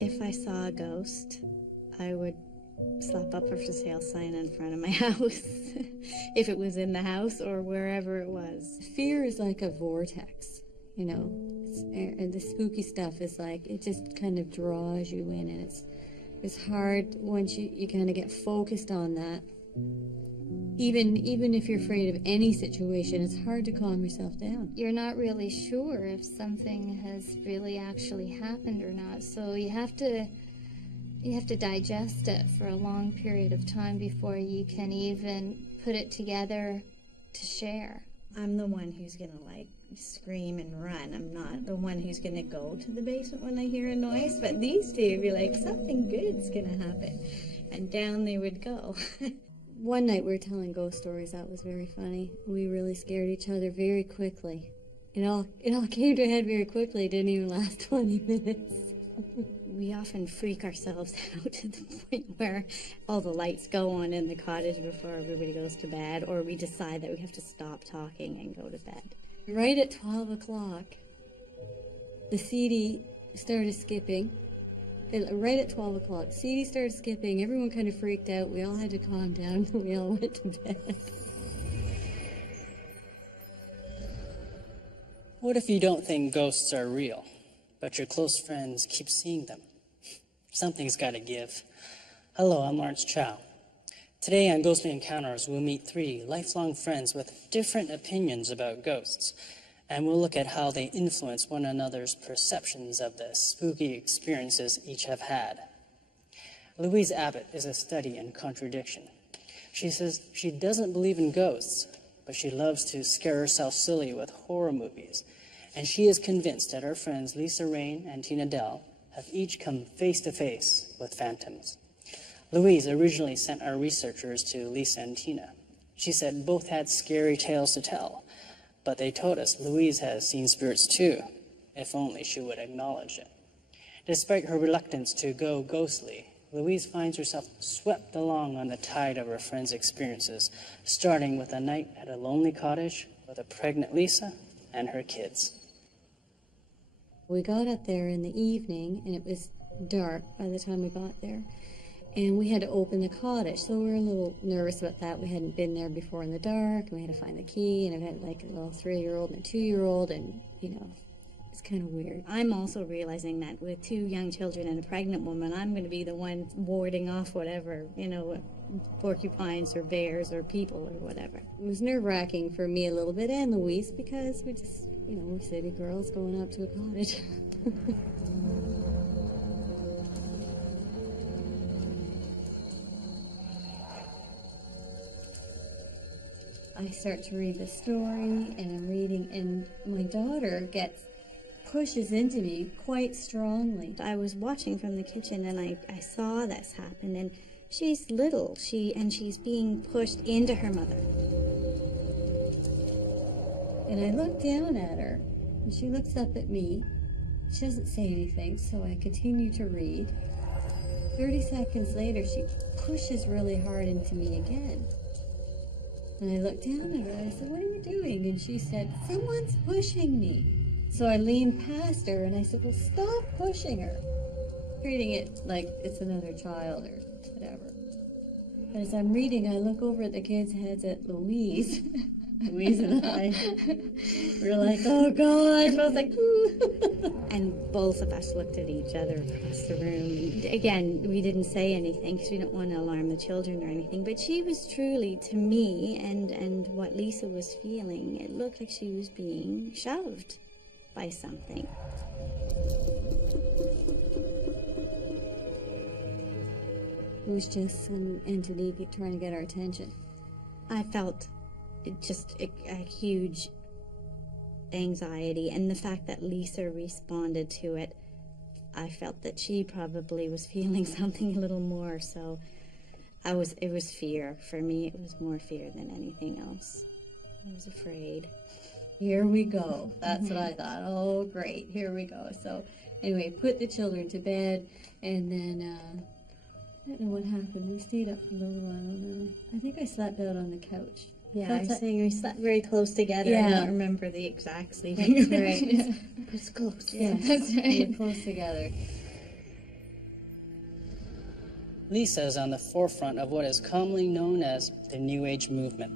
If I saw a ghost, I would slap up a for sale sign in front of my house, if it was in the house or wherever it was. Fear is like a vortex, you know, and the spooky stuff is like, it just kind of draws you in, and it's hard once you kind of get focused on that. Even if you're afraid of any situation, it's hard to calm yourself down. You're not really sure if something has really actually happened or not, so you have to digest it for a long period of time before you can even put it together to share. I'm the one who's gonna scream and run. I'm not the one who's gonna go to the basement when I hear a noise, but these two would be like, something good's gonna happen. And down they would go. One night we were telling ghost stories. That was very funny. We really scared each other very quickly. It all came to a head very quickly. It didn't even last 20 minutes. We often freak ourselves out to the point where all the lights go on in the cottage before everybody goes to bed, or we decide that we have to stop talking and go to bed. Right at 12 o'clock, the CD started skipping. Right at 12 o'clock, CD started skipping. Everyone kind of freaked out. We all had to calm down. We all went to bed. What if you don't think ghosts are real, but your close friends keep seeing them? Something's got to give. Hello, I'm Lawrence Chow. Today on Ghostly Encounters, we'll meet 3 lifelong friends with different opinions about ghosts, and we'll look at how they influence one another's perceptions of the spooky experiences each have had. Louise Abbott is a study in contradiction. She says she doesn't believe in ghosts, but she loves to scare herself silly with horror movies, and she is convinced that her friends Lisa Rain and Tina Dell have each come face to face with phantoms. Louise originally sent our researchers to Lisa and Tina. She said both had scary tales to tell, but they told us Louise has seen spirits too, if only she would acknowledge it. Despite her reluctance to go ghostly, Louise finds herself swept along on the tide of her friends' experiences, starting with a night at a lonely cottage with a pregnant Lisa and her kids. We got up there in the evening, and it was dark by the time we got there. And we had to open the cottage, so we were a little nervous about that. We hadn't been there before in the dark, and we had to find the key, and I had like a little 3-year-old and a 2-year-old, and, you know, it's kind of weird. I'm also realizing that with 2 young children and a pregnant woman, I'm going to be the one warding off whatever, porcupines or bears or people or whatever. It was nerve-wracking for me a little bit, and Louise, because we just, we're city girls going up to a cottage. I start to read the story, and I'm reading, and my daughter pushes into me quite strongly. I was watching from the kitchen, and I saw this happen, and she's little, and she's being pushed into her mother. And I look down at her, and she looks up at me. She doesn't say anything, so I continue to read. 30 seconds later, she pushes really hard into me again. And I looked down at her, and I said, "What are you doing?" And she said, "Someone's pushing me." So I leaned past her, and I said, "Well, stop pushing her." Treating it like it's another child or whatever. But as I'm reading, I look over at the kids' heads at Louise. Louise and I, we're like, "Oh, God." We're both like, "Ooh." And both of us looked at each other across the room. Again, we didn't say anything because we don't want to alarm the children or anything. But she was truly, to me, and what Lisa was feeling, it looked like she was being shoved by something. It was just some entity trying to get our attention. I felt just a huge anxiety, and the fact that Lisa responded to it, I felt that she probably was feeling something a little more, so it was fear. For me, it was more fear than anything else. I was afraid. Here we go. That's what I thought. Oh, great. Here we go. So anyway, put the children to bed, and then I don't know what happened. We stayed up for a little while, and I think I slept out on the couch. Yeah, I was saying we slept very close together. Yeah. I don't remember the exact sleeping That's right. But it's close. Yeah, That's right. We're close together. Lisa is on the forefront of what is commonly known as the New Age movement.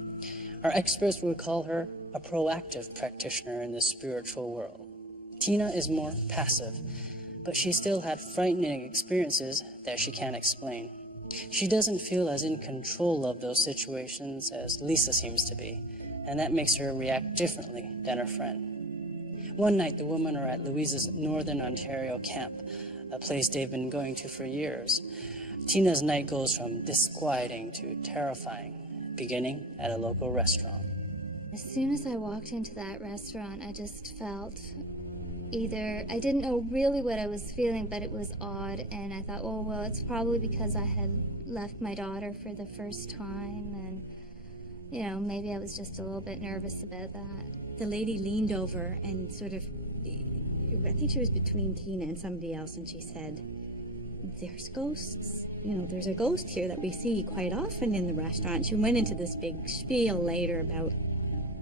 Our experts would call her a proactive practitioner in the spiritual world. Tina is more passive, but she still had frightening experiences that she can't explain. She doesn't feel as in control of those situations as Lisa seems to be, and that makes her react differently than her friend. One night, the women are at Louise's Northern Ontario camp, a place they've been going to for years. Tina's night goes from disquieting to terrifying, beginning at a local restaurant. As soon as I walked into that restaurant, I just felt I didn't know really what I was feeling, but it was odd, and I thought, oh, well, it's probably because I had left my daughter for the first time, and, maybe I was just a little bit nervous about that. The lady leaned over and sort of, I think she was between Tina and somebody else, and she said, there's ghosts. There's a ghost here that we see quite often in the restaurant. She went into this big spiel later about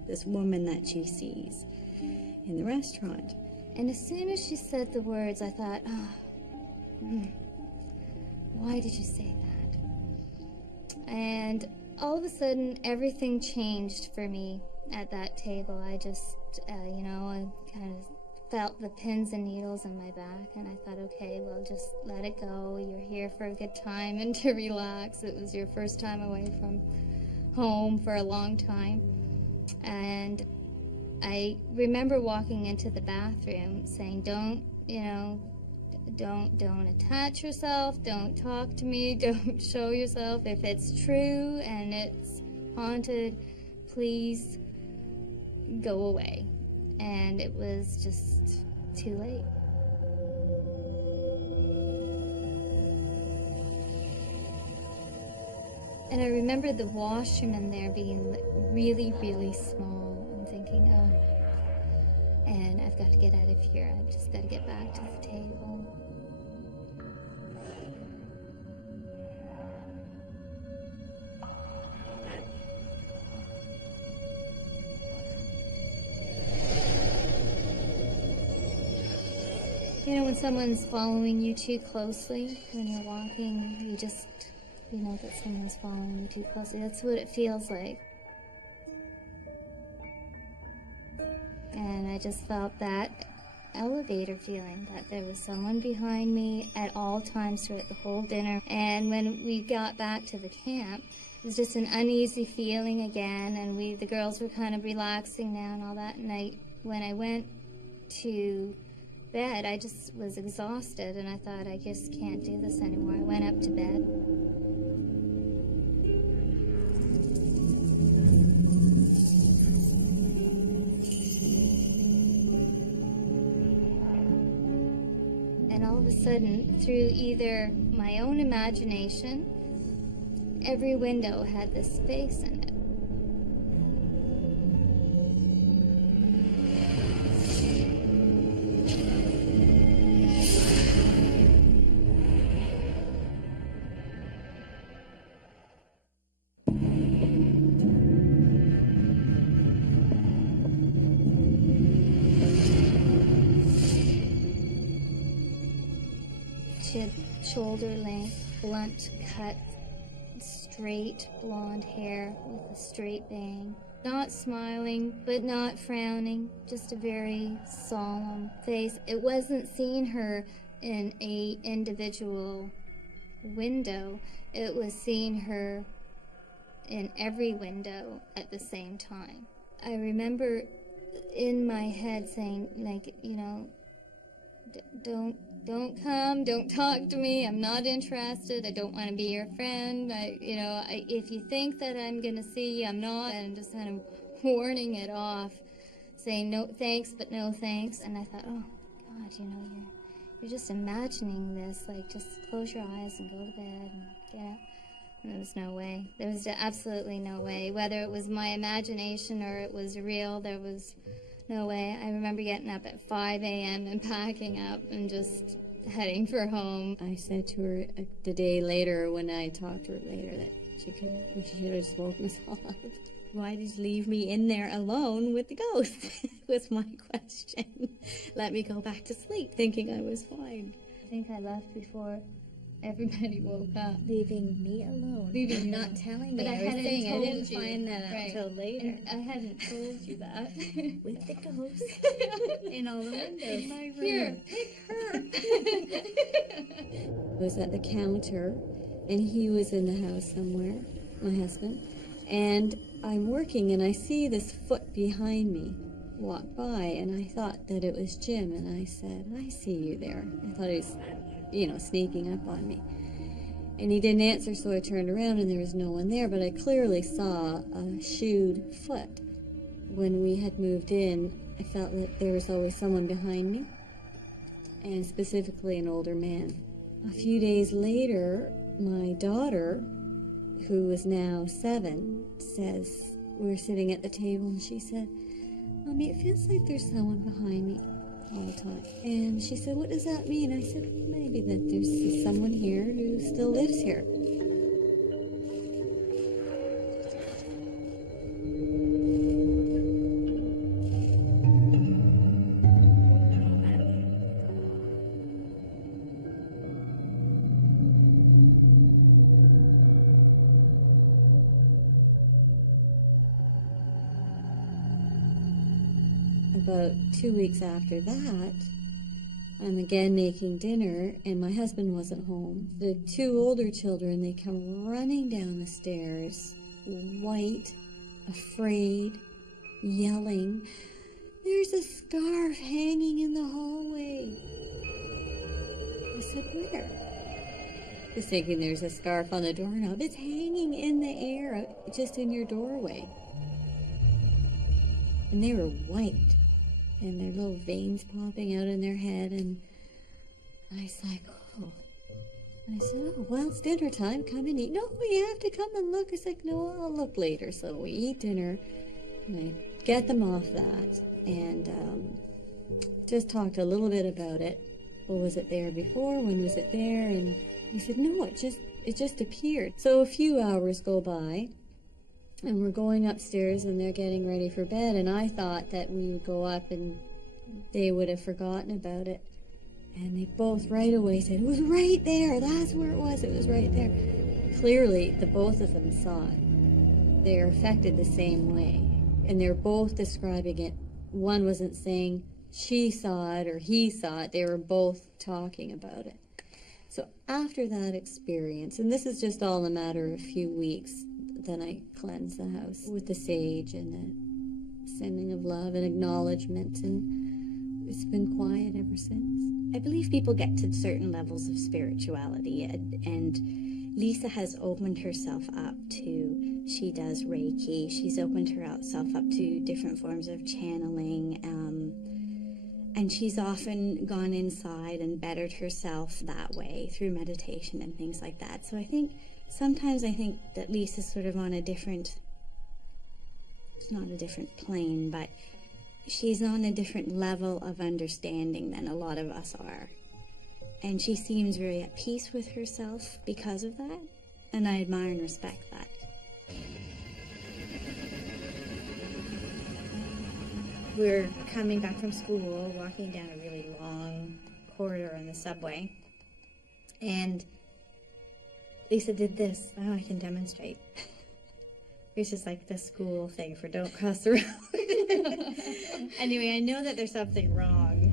this woman that she sees in the restaurant. And as soon as she said the words, I thought, why did you say that? And all of a sudden, everything changed for me at that table. I just, I kind of felt the pins and needles in my back, and I thought, okay, well, just let it go. You're here for a good time and to relax. It was your first time away from home for a long time. And I remember walking into the bathroom saying, don't attach yourself, don't talk to me, don't show yourself. If it's true and it's haunted, please go away. And it was just too late. And I remember the washroom in there being really, really small. I'm thinking, and I've got to get out of here. I've just got to get back to the table. When someone's following you too closely, when you're walking, you know that someone's following you too closely. That's what it feels like. And I just felt that elevator feeling, that there was someone behind me at all times throughout the whole dinner. And when we got back to the camp, it was just an uneasy feeling again, and the girls were kind of relaxing now and all that. And when I went to bed, I just was exhausted, and I thought, I just can't do this anymore. I went up to bed. And all of a sudden, through either my own imagination, every window had this face in it. She had shoulder-length, blunt-cut, straight blonde hair with a straight bang. Not smiling, but not frowning, just a very solemn face. It wasn't seeing her in a individual window. It was seeing her in every window at the same time. I remember in my head saying, don't come, don't talk to me, I'm not interested, I don't want to be your friend, if you think that I'm going to see you, I'm not, and just kind of warning it off, saying no thanks, but no thanks. And I thought, oh God, you're just imagining this, just close your eyes and go to bed and get up. And there was no way. There was absolutely no way. Whether it was my imagination or it was real, there was no way. I remember getting up at 5 a.m. and packing up and just heading for home. I said to her the day later, when I talked to her later, that she should have just woken us all up. Why did you leave me in there alone with the ghost? Was my question. Let me go back to sleep, thinking I was fine. I think I left before everybody woke up. Leaving me alone. Leaving you not alone. telling But me. I was hadn't saying I told didn't you. find that out Right. until later. And I hadn't told you that. With the ghost in all the windows. In my room. Here, pick her. I was at the counter, and he was in the house somewhere, my husband, and I'm working, and I see this foot behind me walk by, and I thought that it was Jim, and I said, I see you there. I thought he was, sneaking up on me. And he didn't answer, so I turned around, and there was no one there, but I clearly saw a shoed foot. When we had moved in, I felt that there was always someone behind me, and specifically an older man. A few days later, my daughter, who is now 7, says, we were sitting at the table, and she said, Mommy, it feels like there's someone behind me all the time. And she said, what does that mean? I said, maybe that there's someone here who still lives here. About 2 weeks after that, I'm again making dinner, and my husband wasn't home. The 2 older children, they come running down the stairs, white, afraid, yelling, there's a scarf hanging in the hallway. I said, where? Just thinking there's a scarf on the doorknob. It's hanging in the air, just in your doorway. And they were white, and their little veins popping out in their head, and I was like, oh. And I said, oh, well, it's dinner time, come and eat. No, you have to come and look. I was like, no, I'll look later. So we eat dinner, and I get them off that, and just talked a little bit about it. Well, was it there before? When was it there? And he said, no, it just appeared. So a few hours go by, and we're going upstairs, and they're getting ready for bed, and I thought that we would go up and they would have forgotten about it. And they both right away said, it was right there, that's where it was right there. Clearly, the both of them saw it. They're affected the same way, and they're both describing it. One wasn't saying she saw it or he saw it, they were both talking about it. So after that experience, and this is just all in a matter of a few weeks, then I cleansed the house with the sage and the sending of love and acknowledgement, and it's been quiet ever since. I believe people get to certain levels of spirituality, and Lisa has opened herself up to, she does Reiki, she's opened herself up to different forms of channeling, and she's often gone inside and bettered herself that way through meditation and things like that. So sometimes I think that Lisa's sort of on a different, it's not a different plane, but she's on a different level of understanding than a lot of us are. And she seems very at peace with herself because of that, and I admire and respect that. We're coming back from school, walking down a really long corridor in the subway, and Lisa did this. Oh, I can demonstrate. It's just like the school thing for don't cross the road. Anyway, I know that there's something wrong.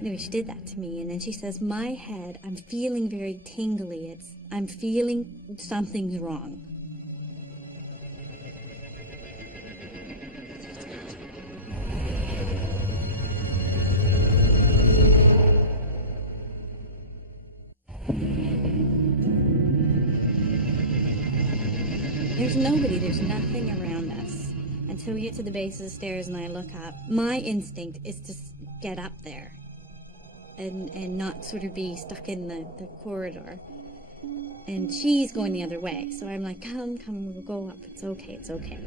Anyway, she did that to me, and then she says, my head, I'm feeling very tingly. I'm feeling something's wrong. There's nobody, there's nothing around us. Until we get to the base of the stairs and I look up, my instinct is to get up there and not sort of be stuck in the corridor. And she's going the other way. So I'm like, come, we'll go up. It's okay, it's okay.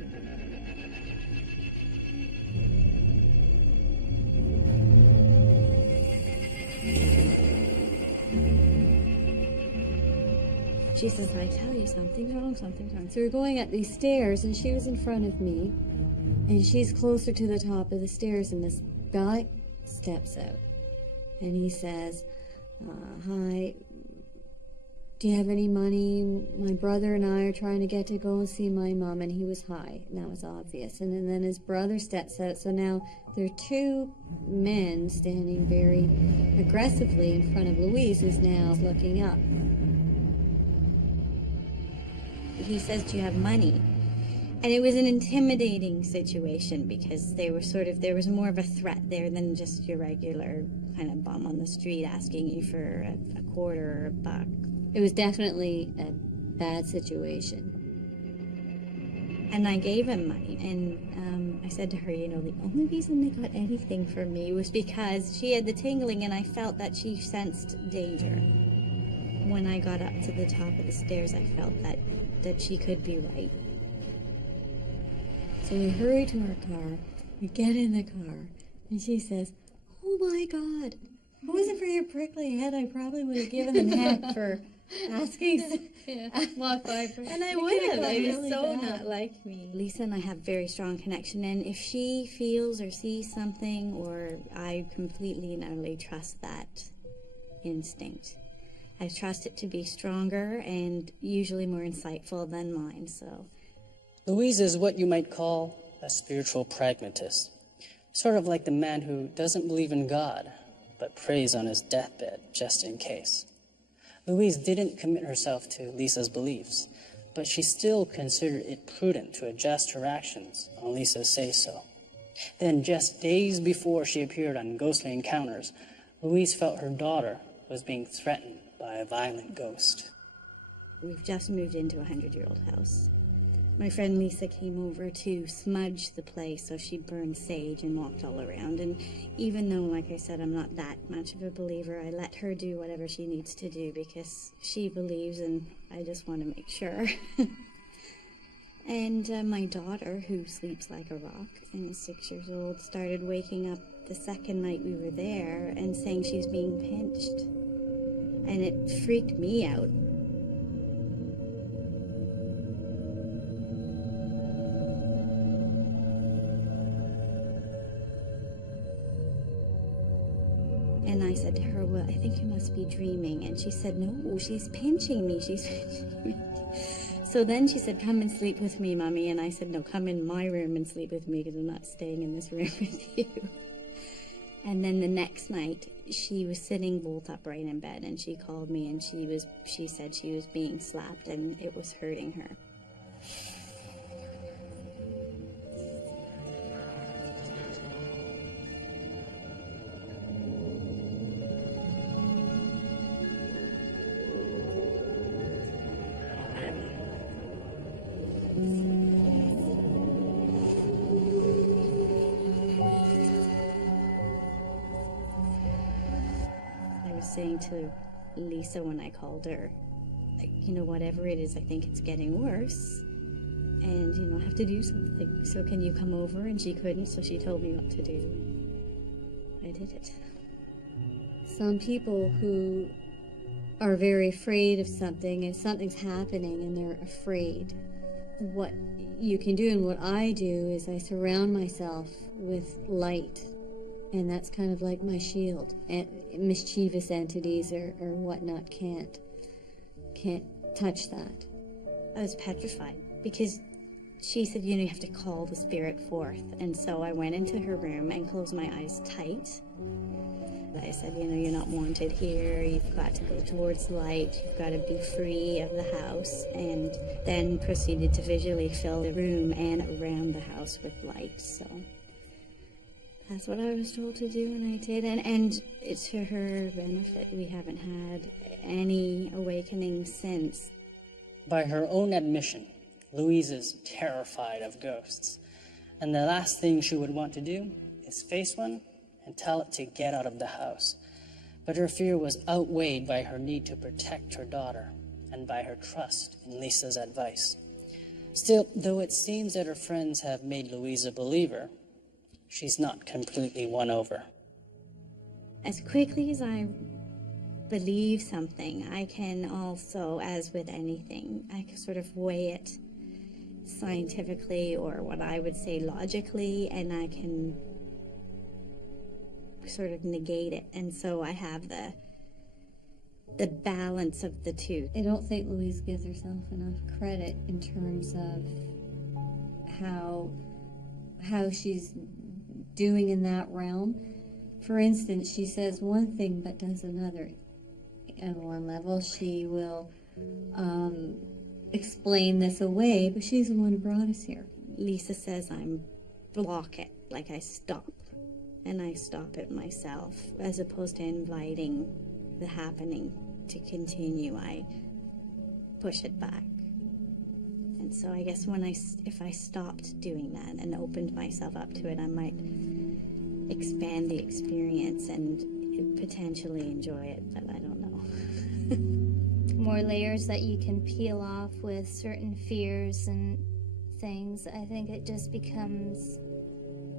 She says, I tell you, something's wrong, something's wrong. So we're going up these stairs, and she was in front of me, and she's closer to the top of the stairs, and this guy steps out, and he says, hi, do you have any money? My brother and I are trying to get to go and see my mom, and he was high, and that was obvious. And then his brother steps out, so now there are two men standing very aggressively in front of Louise, who's now looking up. He says, do you have money? And it was an intimidating situation because there was more of a threat there than just your regular kind of bum on the street asking you for a quarter or a buck. It was definitely a bad situation. And I gave him money, and I said to her, the only reason they got anything from me was because she had the tingling, and I felt that she sensed danger. When I got up to the top of the stairs, I felt that she could be right. So we hurry to our car, we get in the car, and she says, oh my God, if it wasn't for your prickly head, I probably would have given them heck for asking. Walk by for And I would have. It was really so bad. not like me. Lisa and I have very strong connection, and if she feels or sees something, or I completely and utterly trust that instinct. I trust it to be stronger and usually more insightful than mine, so. Louise is what you might call a spiritual pragmatist. Sort of like the man who doesn't believe in God, but prays on his deathbed just in case. Louise didn't commit herself to Lisa's beliefs, but she still considered it prudent to adjust her actions on Lisa's say-so. Then, just days before she appeared on Ghostly Encounters, Louise felt her daughter was being threatened by a violent ghost. We've just moved into a 100-year-old house. My friend Lisa came over to smudge the place, so she burned sage and walked all around. And even though, like I said, I'm not that much of a believer, I let her do whatever she needs to do because she believes, and I just want to make sure. And my daughter, who sleeps like a rock and is 6 years old, started waking up the second night we were there and saying she's being pinched. And it freaked me out. And I said to her, well, I think you must be dreaming. And she said, no, she's pinching me. She's pinching me. So then she said, come and sleep with me, Mommy. And I said, no, come in my room and sleep with me because I'm not staying in this room with you. And then the next night, she was sitting bolt upright in bed, and she called me, and she said she was being slapped, and it was hurting her. Saying to Lisa when I called her, whatever it is, I think it's getting worse, and I have to do something. So can you come over? And she couldn't, so she told me what to do. I did it. Some people who are very afraid of something, and something's happening and they're afraid, what you can do and what I do is I surround myself with light. And that's kind of like my shield. And mischievous entities or whatnot can't touch that. I was petrified because she said, you have to call the spirit forth. And so I went into her room and closed my eyes tight. I said, you're not wanted here. You've got to go towards light. You've got to be free of the house. And then proceeded to visually fill the room and around the house with light. So that's what I was told to do, and I did. And it's to her benefit. We haven't had any awakening since. By her own admission, Louise is terrified of ghosts. And the last thing she would want to do is face one and tell it to get out of the house. But her fear was outweighed by her need to protect her daughter and by her trust in Lisa's advice. Still, though it seems that her friends have made Louise a believer, she's not completely won over. As quickly as I believe something, I can also, as with anything, I can sort of weigh it scientifically, or what I would say logically, and I can sort of negate it. And so I have the balance of the two. I don't think Louise gives herself enough credit in terms of how she's doing in that realm. For instance, she says one thing but does another. On one level, she will explain this away, but she's the one who brought us here. Lisa says I'm block it, like I stop. And I stop it myself, as opposed to inviting the happening to continue. I push it back. And so I guess if I stopped doing that and opened myself up to it, I might expand the experience and potentially enjoy it, but I don't know. More layers that you can peel off with certain fears and things. I think it just becomes,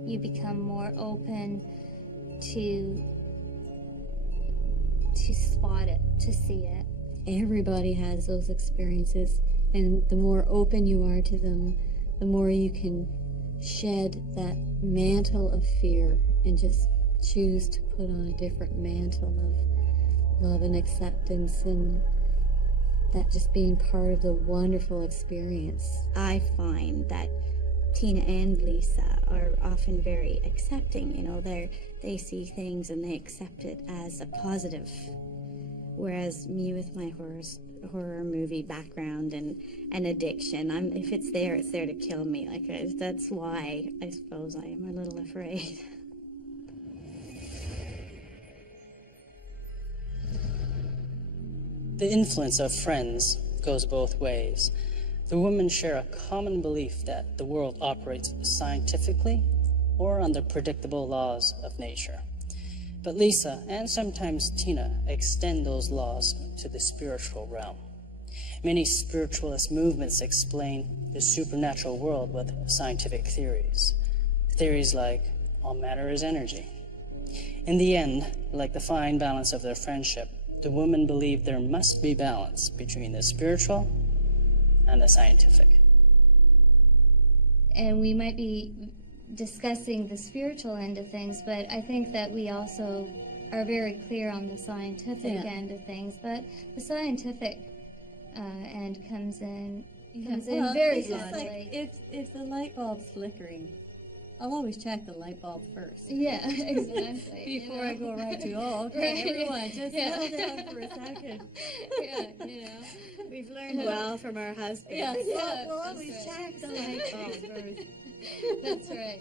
you become more open to spot it, to see it. Everybody has those experiences, and the more open you are to them, the more you can shed that mantle of fear and just choose to put on a different mantle of love and acceptance, and that just being part of the wonderful experience. I find that Tina and Lisa are often very accepting. You know, they see things and they accept it as a positive, whereas me with my horror movie background and addiction, if it's there to kill me. That's why I suppose I am a little afraid. The influence of friends goes both ways. The women share a common belief that the world operates scientifically or under predictable laws of nature. But Lisa, and sometimes Tina, extend those laws to the spiritual realm. Many spiritualist movements explain the supernatural world with scientific theories. Theories like all matter is energy. In the end, like the fine balance of their friendship, the women believe there must be balance between the spiritual and the scientific. And we might be discussing the spiritual end of things, but I think that we also are very clear on the scientific end of things. But the scientific end comes in very it's just subtly. like if the light bulb's flickering, I'll always check the light bulb first. Yeah, exactly. Before I go right to, okay, everyone, just settle down for a second. Yeah. We've learned well from our husbands. We'll always check the light bulb first. That's right.